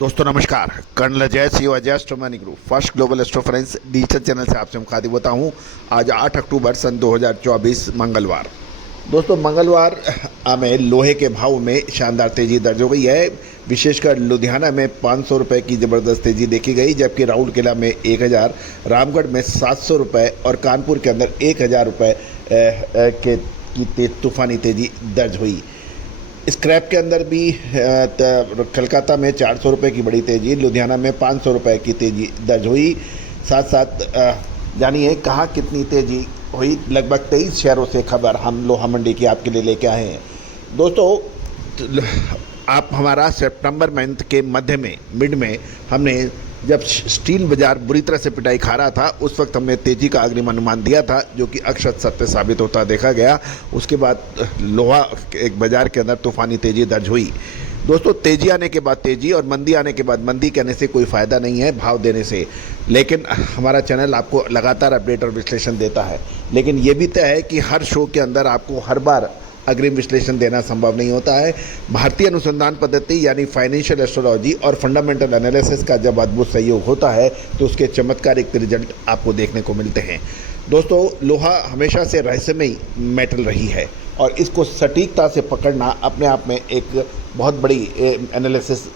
दोस्तों नमस्कार। Colonel Ajay Singh Ajay astronomy group first global एस्ट्रोफ्रेंस डिजिटल चैनल से आपसे मुखातिब होता हूँ। आज 8 अक्टूबर सन 2024 मंगलवार। दोस्तों मंगलवार में लोहे के भाव में शानदार तेजी दर्ज हो गई है। विशेषकर लुधियाना में 500 रुपये की ज़बरदस्त तेजी देखी गई, जबकि राउरकेला में 1000, रामगढ़ में 700 रुपये और कानपुर के अंदर 1000 रुपये की तूफ़ानी तेज़ी दर्ज हुई। स्क्रैप के अंदर भी कलकत्ता में 400 रुपये की बड़ी तेज़ी, लुधियाना में 500 रुपये की तेज़ी दर्ज हुई। साथ साथ जानिए कहाँ कितनी तेज़ी हुई। लगभग 23 शहरों से खबर हम लोहा मंडी की आपके लिए लेके आए हैं। दोस्तों आप हमारा सितंबर मंथ के मध्य में मिड में हमने जब स्टील बाजार बुरी तरह से पिटाई खा रहा था, उस वक्त हमने तेज़ी का अग्रिम अनुमान दिया था, जो कि अक्षत सत्य साबित होता देखा गया। उसके बाद लोहा एक बाज़ार के अंदर तूफ़ानी तेज़ी दर्ज हुई। दोस्तों तेज़ी आने के बाद तेज़ी और मंदी आने के बाद मंदी कहने से कोई फ़ायदा नहीं है भाव देने से, लेकिन हमारा चैनल आपको लगातार अपडेट और विश्लेषण देता है। लेकिन ये भी तय है कि हर शो के अंदर आपको हर बार अग्रिम विश्लेषण देना संभव नहीं होता है। भारतीय अनुसंधान पद्धति यानी फाइनेंशियल एस्ट्रोलॉजी और फंडामेंटल एनालिसिस का जब अद्भुत सहयोग होता है तो उसके चमत्कारिक रिजल्ट आपको देखने को मिलते हैं। दोस्तों लोहा हमेशा से रहस्यमयी मेटल रही है और इसको सटीकता से पकड़ना अपने आप में एक बहुत बड़ी एनालिसिस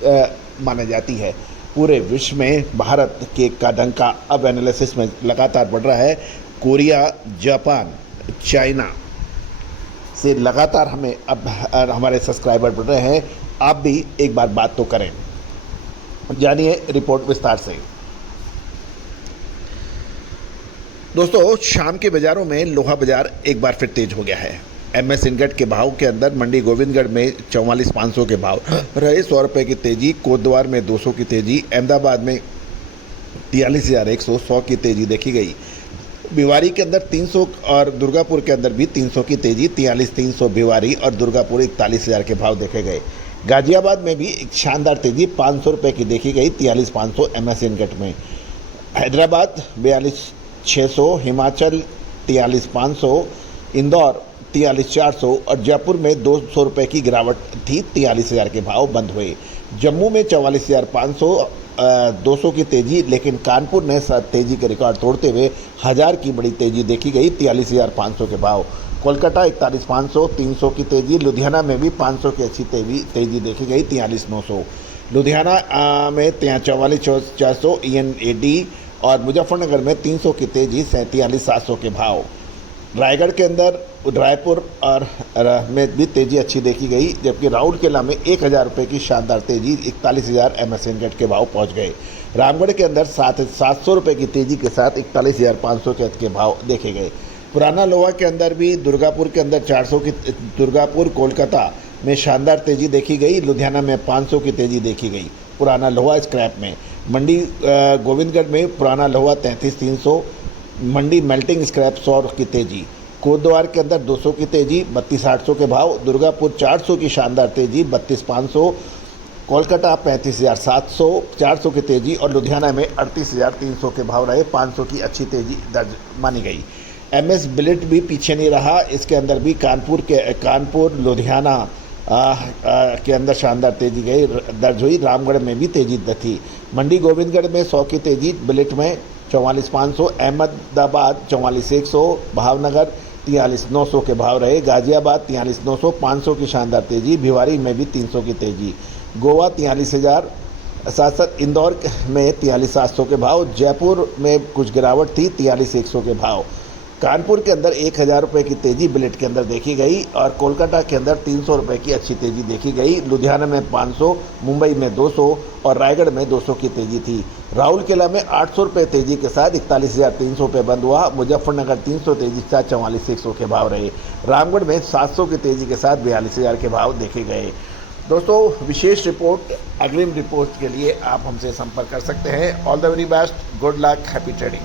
मानी जाती है। पूरे विश्व में भारत के का डंका अब एनालिसिस में लगातार बढ़ रहा है। कोरिया, जापान, चाइना से लगातार हमें अब हमारे सब्सक्राइबर बढ़ रहे हैं। आप भी एक बार बात तो करें। जानिए रिपोर्ट विस्तार से। दोस्तों शाम के बाज़ारों में लोहा बाज़ार एक बार फिर तेज हो गया है। MS इनगट के भाव के अंदर मंडी गोविंदगढ़ में 44,500 के भाव रहे, 100 रुपये की तेज़ी। कोतवार में 200 की तेज़ी। अहमदाबाद में 43,100 100 की तेज़ी देखी गई। भिवारी के अंदर 300 और दुर्गापुर के अंदर भी 300 की तेज़ी, 43,300 भिवारी और दुर्गापुर 41,000 के भाव देखे गए। गाजियाबाद में भी एक शानदार तेज़ी 500 रुपये की देखी गई, 43,500 MS इनगट में। हैदराबाद 42,600, हिमाचल 43,500, इंदौर 43,400 और जयपुर में 200 रुपये की गिरावट थी, 43,000 के भाव बंद हुए। जम्मू में 44,500 200 की तेज़ी, लेकिन कानपुर ने तेज़ी के रिकॉर्ड तोड़ते हुए 1000 की बड़ी तेज़ी देखी गई, 43,500 के भाव। कोलकाता 41,500 300 की तेज़ी। लुधियाना में भी 500 की अच्छी तेज़ी देखी गई, 43,900। लुधियाना में 44,400 ENAD और मुजफ्फरनगर में 300 की तेज़ी, 43,700 के भाव। रायगढ़ के अंदर रायपुर और में भी तेज़ी अच्छी देखी गई, जबकि राउरकेला में 1000 रुपये की शानदार तेज़ी, 41,000 MS इनगट के भाव पहुंच गए। रामगढ़ के अंदर 700 रुपये की तेज़ी के साथ 41,500 के भाव देखे गए। पुराना लोहा के अंदर भी दुर्गापुर के अंदर 400 की दुर्गापुर कोलकाता में शानदार तेज़ी देखी गई। लुधियाना में 500 की तेज़ी देखी गई पुराना लोहा स्क्रैप में। मंडी गोविंदगढ़ में पुराना लोहा 33,300, मंडी मेल्टिंग स्क्रैप 100 की तेज़ी। कोतवार के अंदर 200 की तेज़ी, 32,800 के भाव। दुर्गापुर 400 की शानदार तेज़ी, 32,500। कोलकाता 35,700, 400 की तेज़ी और लुधियाना में 38,300 के भाव रहे, 500 की अच्छी तेज़ी दर्ज मानी गई। MS बिलेट भी पीछे नहीं रहा, इसके अंदर भी कानपुर लुधियाना के अंदर शानदार तेज़ी गई दर्ज हुई। रामगढ़ में भी तेज़ी थी। मंडी गोविंदगढ़ में 100 की तेज़ी, बिलेट में 44,500। अहमदाबाद 44,100, भावनगर 43,900 के भाव रहे। गाजियाबाद 43,900, 500 की शानदार तेज़ी। भिवारी में भी 300 की तेज़ी। गोवा 43,000, साथ साथ इंदौर में 43,700 के भाव। जयपुर में कुछ गिरावट थी, 43,100 के भाव। कानपुर के अंदर 1000 रुपये की तेज़ी बिलेट के अंदर देखी गई और कोलकाता के अंदर 300 रुपये की अच्छी तेज़ी देखी गई। लुधियाना में 500, मुंबई में 200 और रायगढ़ में 200 की तेज़ी थी। राउरकेला में 800 रुपये तेज़ी के साथ 41,300 पे बंद हुआ। मुजफ्फरनगर 300 तेज़ी के साथ 44,100 के भाव रहे। रामगढ़ में 700 की तेज़ी के साथ 42,000 के भाव देखे गए। दोस्तों विशेष रिपोर्ट, अग्रिम रिपोर्ट के लिए आप हमसे संपर्क कर सकते हैं। All the very best, good luck, happy trading.